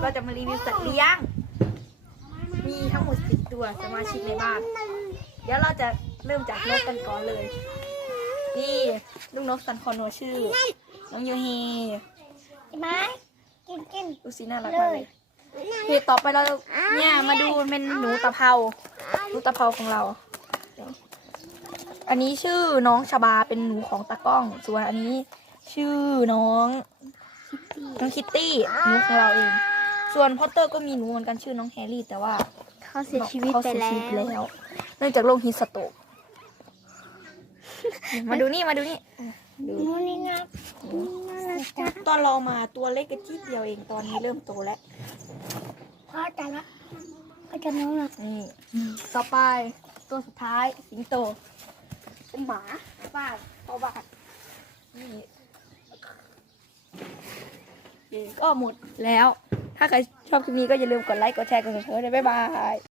เราจะมารีวิวสัตว์เลี้ยง มีทั้งหมดสิบตัวสมาชิกในบ้าน เดี๋ยวเราจะเริ่มจากนกกันก่อนเลย นี่ลูกนกสันคอโนชื่อ น้องยูฮีมากินกินดูสิน่ารักมากเลยเหตุต่อไปเราเนี่ยมาดูเป็นหนูตะเภาหนูตะเภาของเรา อันนี้ชื่อน้องชบาเป็นหนูของตากล้อง ส่วนอันนี้ชื่อน้องน้องคิตตี้หนูของเราเอง ส่วนพอตเตอร์ก็มีหนูเหมือนกันชื่อน้องแฮร์รี่ แต่ว่าเขาเสียชีวิตเขาไปเสียแล้ชีวิตไปวแล้ว เนื่องจากโรคฮิสโตกมาดูนี่มาดูนี่ดูนี่นะน่ารักจังตอนเรามาตัวเล็กกระจี๊ดเดียวเองตอนนี้เริ่มโตแล้วพ่อแต่ละก็จะน้องละนี่ต่อไปตัวสุดท้ายสิงโตเป็นหมาบ้านเข้าบ้านนี่ก็หมดแล้ว ถ้าใครชอบคลิปนี้ก็อย่าลืมกดไลค์ กดแชร์ กดซับสไครต์ด้วยบ๊ายบาย